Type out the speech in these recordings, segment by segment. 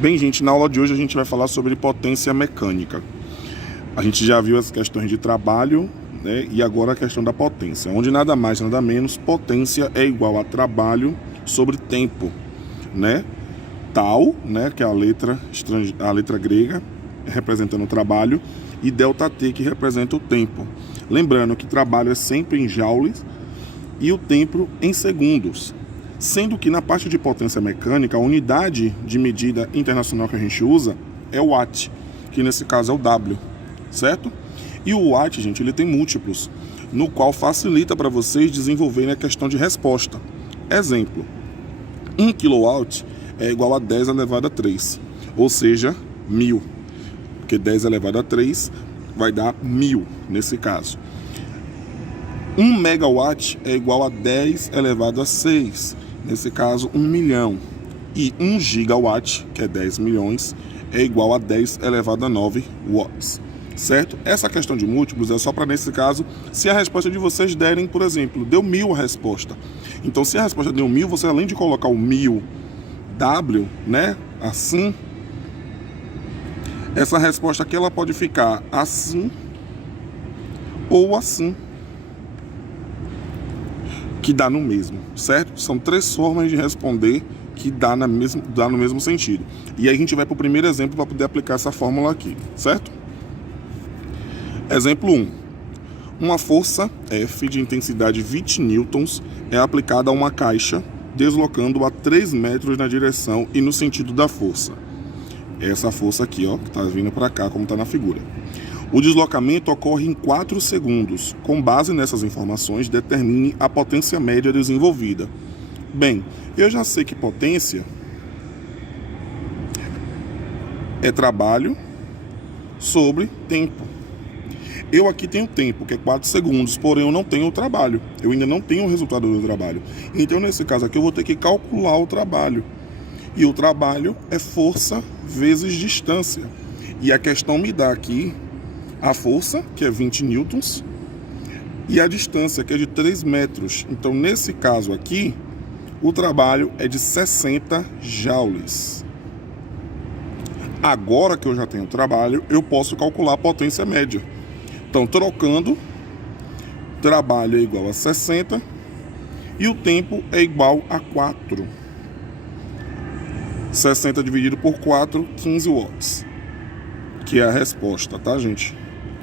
Bem, gente, na aula de hoje a gente vai falar sobre potência mecânica. A gente já viu as questões de trabalho, né, e agora a questão da potência, onde nada mais, nada menos, potência é igual a trabalho sobre tempo, né? Tal, né, que é a letra grega, representando o trabalho, e delta T, que representa o tempo. Lembrando que trabalho é sempre em joules e o tempo em segundos. Sendo que na parte de potência mecânica, a unidade de medida internacional que a gente usa é o watt, que nesse caso é o W, certo? E o watt, gente, ele tem múltiplos, no qual facilita para vocês desenvolverem a questão de resposta. Exemplo, 1 kW é igual a 10 elevado a 3, ou seja, 1000, porque 10 elevado a 3 vai dar 1000 nesse caso. 1 megawatt é igual a 10 elevado a 6, nesse caso 1 milhão. E 1 gigawatt, que é 10 milhões, é igual a 10 elevado a 9 watts, certo? Essa questão de múltiplos é só para, nesse caso, se a resposta de vocês derem, por exemplo, deu 1000 a resposta. Então, se a resposta deu 1000, você além de colocar o 1000 W, né, assim, essa resposta aqui ela pode ficar assim ou assim, que dá no mesmo, certo? São 3 formas de responder que dá no mesmo sentido. E aí a gente vai para o primeiro exemplo para poder aplicar essa fórmula aqui, certo? Exemplo 1. Uma força F de intensidade 20 newtons é aplicada a uma caixa, deslocando a 3 metros na direção e no sentido da força. Essa força aqui, ó, que está vindo para cá, como está na figura. O deslocamento ocorre em 4 segundos. Com base nessas informações, determine a potência média desenvolvida. Bem, eu já sei que potência é trabalho sobre tempo. Eu aqui tenho tempo, que é 4 segundos, porém eu não tenho o trabalho. Eu ainda não tenho o resultado do trabalho. Então, nesse caso aqui, eu vou ter que calcular o trabalho. E o trabalho é força vezes distância. E a questão me dá aqui a força, que é 20 newtons, e a distância, que é de 3 metros. Então, nesse caso aqui, o trabalho é de 60 joules. Agora que eu já tenho o trabalho, eu posso calcular a potência média. Então, trocando, trabalho é igual a 60 e o tempo é igual a 4. 60 dividido por 4, 15 watts, que é a resposta, tá, gente?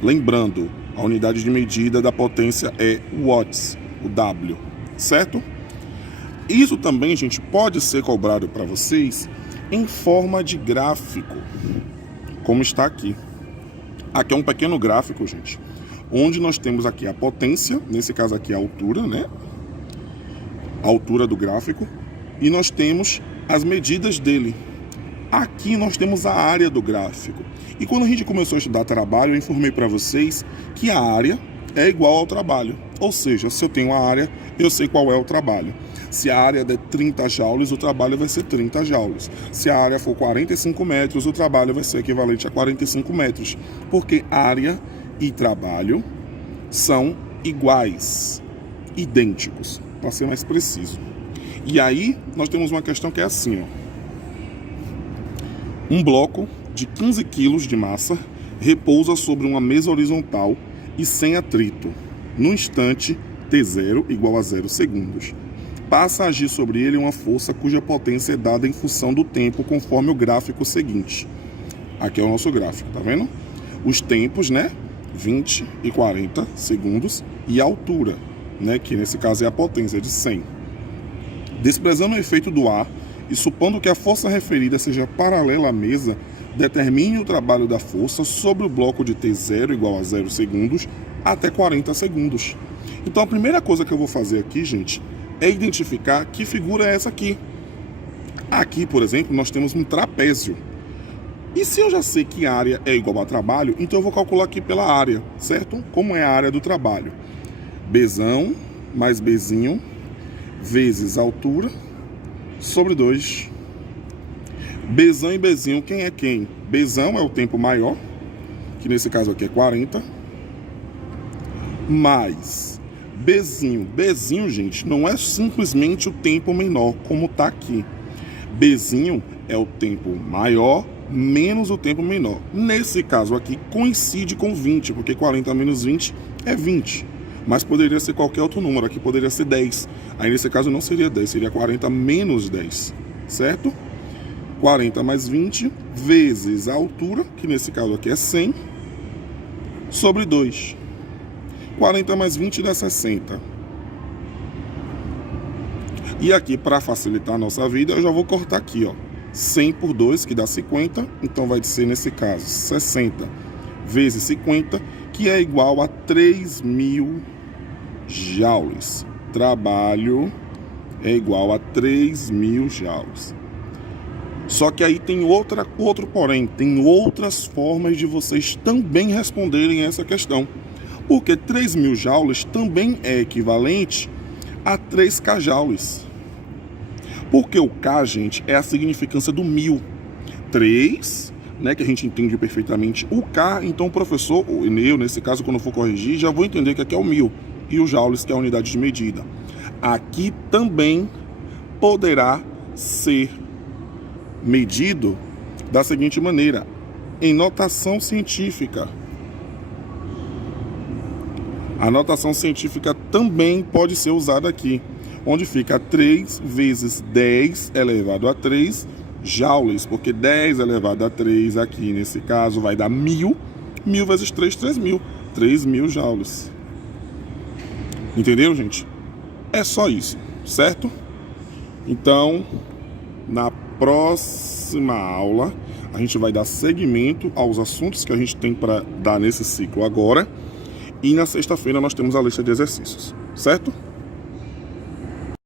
Lembrando, a unidade de medida da potência é watts, o W, certo? Isso também, gente, pode ser cobrado para vocês em forma de gráfico, como está aqui. Aqui é um pequeno gráfico, gente, onde nós temos aqui a potência, nesse caso aqui a altura, né? A altura do gráfico, e nós temos as medidas dele. Aqui nós temos a área do gráfico. E quando a gente começou a estudar trabalho, eu informei para vocês que a área é igual ao trabalho. Ou seja, se eu tenho a área, eu sei qual é o trabalho. Se a área der 30 joules, o trabalho vai ser 30 joules. Se a área for 45 metros, o trabalho vai ser equivalente a 45 metros. Porque área e trabalho são iguais, idênticos, para ser mais preciso. E aí, nós temos uma questão que é assim, ó. Um bloco de 15 kg de massa repousa sobre uma mesa horizontal e sem atrito. No instante, T0 igual a 0 segundos. Passa a agir sobre ele uma força cuja potência é dada em função do tempo, conforme o gráfico seguinte. Aqui é o nosso gráfico, tá vendo? Os tempos, né? 20 e 40 segundos. E a altura, né? Que nesse caso é a potência de 100. Desprezando o efeito do ar, e supondo que a força referida seja paralela à mesa, determine o trabalho da força sobre o bloco de T0 igual a 0 segundos até 40 segundos. Então a primeira coisa que eu vou fazer aqui, gente, é identificar que figura é essa aqui. Aqui, por exemplo, nós temos um trapézio. E se eu já sei que a área é igual a trabalho, então eu vou calcular aqui pela área, certo? Como é a área do trabalho? Bzão mais Bzinho vezes a altura sobre 2. Bzão e Bzinho, quem é quem? Bzão é o tempo maior, que nesse caso aqui é 40, mais Bzinho. Bzinho, gente, não é simplesmente o tempo menor, como está aqui. Bzinho é o tempo maior menos o tempo menor. Nesse caso aqui, coincide com 20, porque 40 menos 20 é 20. Mas poderia ser qualquer outro número, aqui poderia ser 10. Aí nesse caso não seria 10, seria 40 menos 10, certo? 40 mais 20 vezes a altura, que nesse caso aqui é 100, sobre 2. 40 mais 20 dá 60. E aqui, para facilitar a nossa vida, eu já vou cortar aqui, ó. 100 por 2, que dá 50, então vai ser, nesse caso, 60 vezes 50, que é igual a 3.000 joules. Trabalho é igual a 3.000 joules. Só que aí tem outro porém, tem outras formas de vocês também responderem essa questão. Porque 3.000 joules também é equivalente a 3K joules. Porque o K, gente, é a significância do 1000. 3, né, que a gente entende perfeitamente o K, então o professor, ou eu, nesse caso, quando eu for corrigir, já vou entender que aqui é o 1000. E o joules, que é a unidade de medida. Aqui também poderá ser medido da seguinte maneira, em notação científica. A notação científica também pode ser usada aqui, onde fica 3 vezes 10 elevado a 3 joules, porque 10 elevado a 3 aqui, nesse caso, vai dar 1000. 1000 vezes 3, 3.000. 3.000 joules. Entendeu, gente? É só isso, certo? Então, na próxima aula, a gente vai dar seguimento aos assuntos que a gente tem para dar nesse ciclo agora. E na sexta-feira nós temos a lista de exercícios, certo?